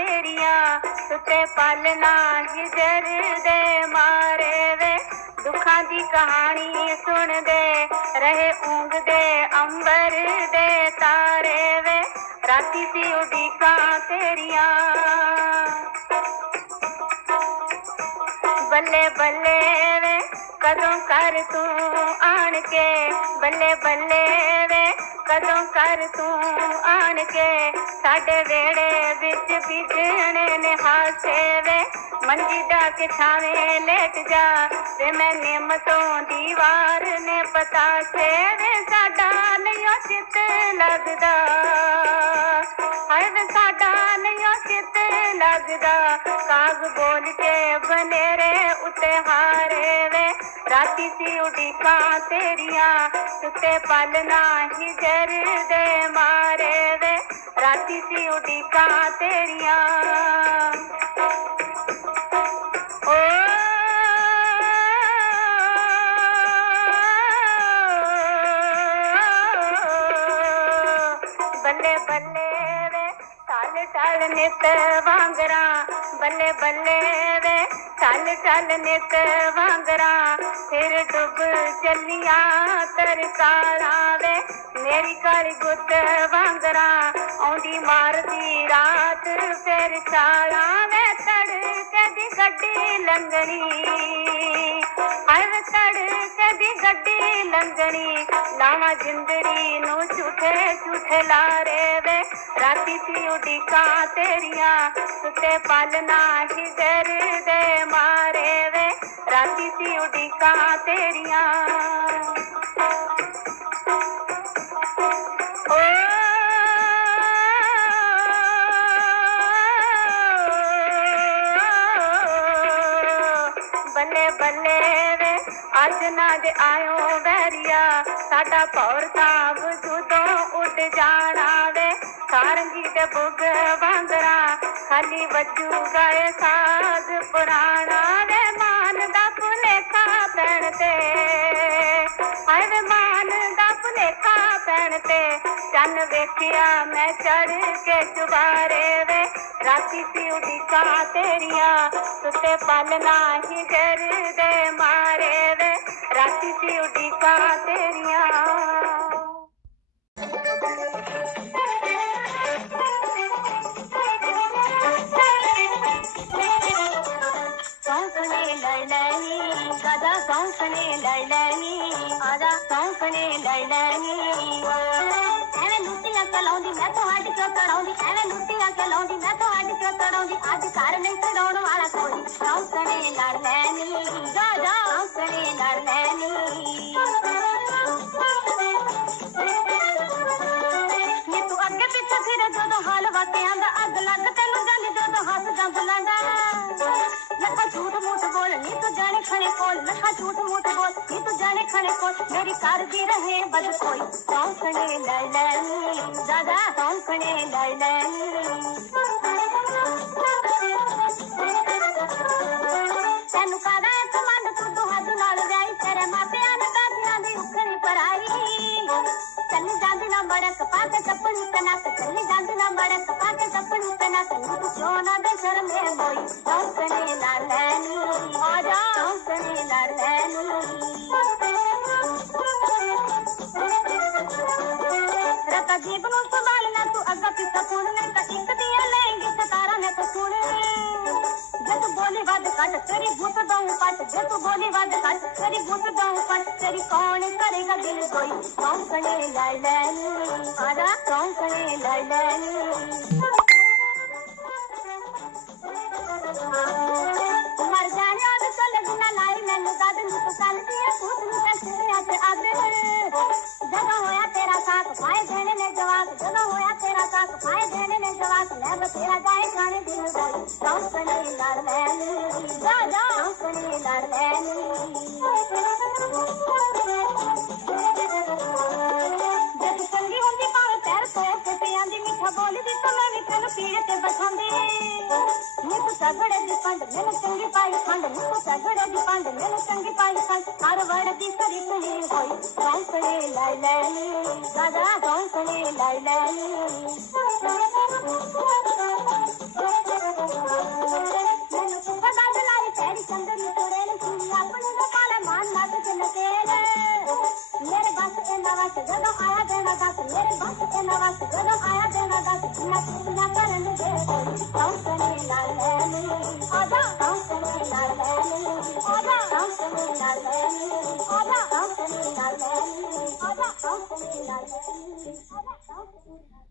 ਤੇਰੀਆਂ, ਸੁੱਤੇ ਪਾਲਣਾ ਹਿਜਰ ਦੇ ਮਾਰੇ ਵੇ। ਦੁੱਖਾਂ ਦੀ ਕਹਾਣੀ ਸੁਣਦੇ ਰਹੇ, ਉਂਗਦੇ ਅੰਬਰ ਦੇ ਤਾਰੇ ਵੇ। ਰਾਤੀ ਸੀ ਉਡੀਕਾਂ ਤੇਰੀਆਂ। ਬੱਲੇ ਬੱਲੇ ਵੇ, ਕਦੋਂ ਕਰ ਤੂੰ ਆਣ ਕੇ? ਬੱਲੇ ਬੱਲੇ ਕਦੋਂ ਕਰ ਤੂੰ ਆਣ ਕੇ ਸਾਡੇ ਵੇੜੇ ਵਿੱਚ ਬਿਜਣੇ ਨੇ ਹਾਸੇ ਵੇ ਮੰਜੀ ਡਾ ਕੇ ਛਾਵੇਂ ਲੇਟ ਜਾ ਵੇ ਮੈਂ ਨਿੰਮ ਦੀਵਾਰ ਨੇ ਪਤਾ ਸੇ ਵੇ ਸਾਡਾ ਨਹੀਂ ਚਿੱਤ ਲੱਗਦਾ। ਹਾਏ ਵੇ ਸਾਡਾ ਨਹੀਂ ਚਿੱਤ ਲੱਗਦਾ। ਕਾਗ ਬੋਲ ਕੇ ਬਨੇਰੇ ਉਤੇ ਹਾਰੇ ਵੇ। ਰਾਤੀ ਸੀ ਉਡੀਕਾਂ ਤੇਰੀਆਂ, ਸੁੱਤੇ ਪਾਲਣਾ ਹਿਜਰ ਦੇ ਮਾਰੇ ਵੇ। ਰਾਤੀ ਸੀ ਉਡੀਕਾਂ ਤੇਰੀਆਂ। ਓ ਬੱਲੇ ਬੱਲੇ ਵੇ ਟਲ ਟਲ ਨਿਤ ਵਾਂਗਰਾ, ਬੱਲੇ ਬੱਲੇ ਵੇ। ਚੱਲ ਟਲ ਨਿਤ ਵਾਂਗਰਾ, ਫਿਰ ਡੁੱਬ ਚੱਲੀਆਂ ਤਰਕਾਰਾਂ ਵੇ। ਮੇਰੀ ਕਾਲੀ ਗੁੱਤ ਵਾਂਗਰਾ, ਆਉਂਦੀ ਮਾਰਦੀ ਰਾਤ ਫਿਰ ਛਾਲਾਂ ਵੇ। ਤੜਕੇ ਦੀ ਗੱਡੀ ਲੰਗਣੀ ਹਾਏ ਵੇ ਤੜਕੇ ਦੀ ਗੱਡੀ ਲੰਗਣੀ ਲਾਵਾਂ ਜਿੰਦਰੀ ਨੂੰ ਝੂਠੇ ਝੂਠੇ ਲਾਰੇ ਵੇ। ਰਾਤੀ ਸੀ ਉਡੀਕਾਂ ਤੇਰੀਆਂ, ਸੁੱਤੇ ਪਾਲਣਾ ਅੱਜ ਨਾ ਆਇਓ ਵੈਰੀਆ, ਸਾਡਾ ਪੌਰ ਤਾਂ ਵਜੂਦੋਂ ਉੱਡ ਜਾਣਾ ਵੇ ਸਾਰੰਗੀ ਤੇ ਬੁੱਗ ਵਾਂਗਰਾ ਖਾਲੀ ਵੱਜੂ ਗਏ ਸਾਜ਼ ਪੁਰਾਣਾ ਵੇ ਮਾਨ ਦਾ ਭੁਲੇਖਾ ਪੈਣ ਤੇ। ਹਾਏ ਵੇ ਮਾਨ ਦਾ ਭੁਲੇਖਾ ਪੈਣ ਤੇ, ਚੰਨ ਵੇਖਿਆ ਮੈਂ ਚੜ ਕੇ ਚੁਬਾਰੇ ਵੇ ਰਾਤੀ ਸੀ ਉਡੀਕਾਂ ਤੇਰੀਆਂ, ਸੁੱਤੇ ਪਾਲਣਾ ਹੀ ਜਰ ਦੇ ਮਾਰੇ ਵੇ। ਰਾਤੀ ਸੀ ਉਡੀਕਾਂ ਤੇਰੀਆਂ। ਸੌਂਕਣੇ ਲੈ ਲੈਣੀ, ਗਦਾ ਲੁੱਟੀਆਂ ਕਲਾਉਂਦੀ ਮੈਂ ਤੁਹਾਡੀ ਕਿਉਂ ਤੜਾਉਂਦੀ, ਐਵੇਂ ਲੁੱਟੀਆਂ ਕਲਾਉਂਦੀ ਮੈਂ ਤੁਹਾਡੀ ਕਿਉਂ ਤੜਾਉਂਦੀ। ਅੱਜ ਘਰ ਨਹੀਂ ਛਡਾਉਣ ਵਾਲਾ ਕੋਈ। ਸੌਂਕਣੇ ਲੜ ਲੈਣੀ ਜਾ ਜਾ ਸੌਂਕਣੇ ਲੜ ਲੈਣੀ ਨੀ। ਤੂੰ ਅੱਗੇ ਪਿੱਛੇ ਫਿਰ ਜਦੋਂ ਹਾਲ ਵਾਕਿਆਂ ਦਾ ਅੱਗ ਲੱਗ, ਤੈਨੂੰ ਜਾਂਦੀ ਜਦੋਂ ਹੱਥ ਜੰਬ ਲਾਂਦਾ। ਲੱਖਾਂ ਝੂਠ ਮੂਠ ਬੋਲ, ਨੀ ਤੂੰ ਜਾਣੇ ਖਣੇ ਕੋਲ। ਲੱਖਾਂ ਝੂਠ ਮੂਠ ਬੋਲ, ਨੀ ਤੂੰ ਜਾਣੇ ਖਣੇ ਕੋਲ ਮੇਰੀ ਕਰਦੀ ਰਹੇ ਬਦ ਕੋਈ ਸੌਂਕਣੇ ਲੈ ਲੈਣੀ ਦਾਦਾ ਸੌਂਕਣੇ ਲੈ ਲੈਣੀ ਤੈਨੂੰ ਕਾਦਾ ਕਮੰਡ ਤੂੰ ਦੁਹੱਦ ਨਾਲ ਜਾਈ ਤੇਰੇ ਮਾਪਿਆਂ ਨੇ ਦਾਦੀਆਂ ਦੀ ਉਖੜੀ ਪਰਾਈ ਚੱਲੀ ਜਾਂਦੀ ਨਾ ਮੜਕ ਪਾ ਕੇ ਚੱਪਣੀ ਕਨਕ ਚੱਲੀ ਜਾਂਦੀ ਨਾ ਮੜਕ ਪਾ ਕੇ ਚੱਪਣੀ ਕਨਕ ਨੀ ਤੂੰ ਕਿਉਂ ਨਾ ਦੇ ਸ਼ਰਮੇ ਮੋਈ ਸੌਂਕਣੇ ਲੜ ਲੈਣੀ ਆ ਰਤਾ ਜੀਬ ਨੂੰ ਸੰਭਾਲਣਾ ਤੂੰ ਅੱਗਾ ਪਿੱਛਾ ਪੁਣਨੇ ਤਾਂ ਇੱਕ ਦੀਆਂ ਲੈਂਗੀ ਸਤਾਰਾ ਨੇ ਤਾਂ ਸੁਣਨੀ ਜੇ ਤੂੰ ਬੋਲੀ ਵੱਧ ਕੱਟ ਤੇਰੀ ਗੁੱਤ ਦਊਂ ਪੱਟ ਜੇ ਤੂੰ ਬੋਲੀ ਵੱਧ ਕੱਟ ਤੇਰੀ ਗੁੱਤ ਦਊਂ ਪੱਟ ਤੇਰੀ ਕੌਣ ਕਰੇਗਾ ਦਿਲ ਕੋਈ? ਸੌਂਕਣੇ ਲੈ ਲੈਣੀ? ਆਜਾ ਲੈ ਨੂੰ ਦੀ ਨੂੰ ਆਗਰੇ ਜਦੋਂ ਹੋਇਆ ਤੇਰਾ ਸਾਥ ਪਾਏ ਦੇਣੇ ਨੇ ਨੇ ਜਵਾਬ ਲੈ ਬਤੇਰਾ ਜਾਏ ਖਾਣੇ ਦਿਲ ਕੋਈ ਸੌਂਕਣੇ ਲੜ ਲੈਣੀ। ਜਾ ਜਾ। ਸੌਂਕਣੇ ਲੜ ਲੈਣੀ। ਜਦ ਚੰਗੀ ਹੁੰਦੀ ਭਾਵੇਂ ਪੈਰ ਤੋਂ ਤੇ ਆਂਦੀ ਮਿੱਠਾ ਬੋਲਦੀ ਤਾਂ ਮੈਂ ਵੀ ਤੈਨੂੰ ਪੀੜ ਤੇ ਬਸਾਂਦੀ ਨੀ ਤੂੰ ਸਗੜੇ ਦੀ ਪੰਡ ਮੈਨੂੰ ਚੰਗੀ ਪਾਈ ਖੰਡ ਨੀ ਤੂੰ ਸਗੜੇ ਦੀ ਪੰਡ ਮੈਨੂੰ ਚੰਗੀ ਪਾਈ ਖੰਡ ਹਰ ਨਾ ਵਸ ਜਦੋਂ ਆਇਆ ਦੇਣਾ ਦੱਸ ਮੇਰੇ ਬੰਦ ਤੇ ਨਾ ਵਸ ਜਦੋਂ ਆਇਆ ਦੇਣਾ ਦੱਸ ਕਿੰਨਾ ਕਿੰਨਾ ਕਰਨ ਦੇ ਕੋਈ ਕੌਂਸਣੀ ਨਾਲ ਹੈ ਨੀ ਆਦਾ ਕੌਂਸਣੀ ਨਾਲ ਹੈ ਨੀ ਆਦਾ ਕੌਂਸਣੀ ਨਾਲ ਹੈ ਨੀ ਆਦਾ ਕੌਂਸਣੀ ਨਾਲ ਹੈ ਨੀ ਆਦਾ ਕੌਂਸਣੀ ਨਾਲ ਹੈ ਨੀ ਆਦਾ ਕੌਂਸਣੀ ਨਾਲ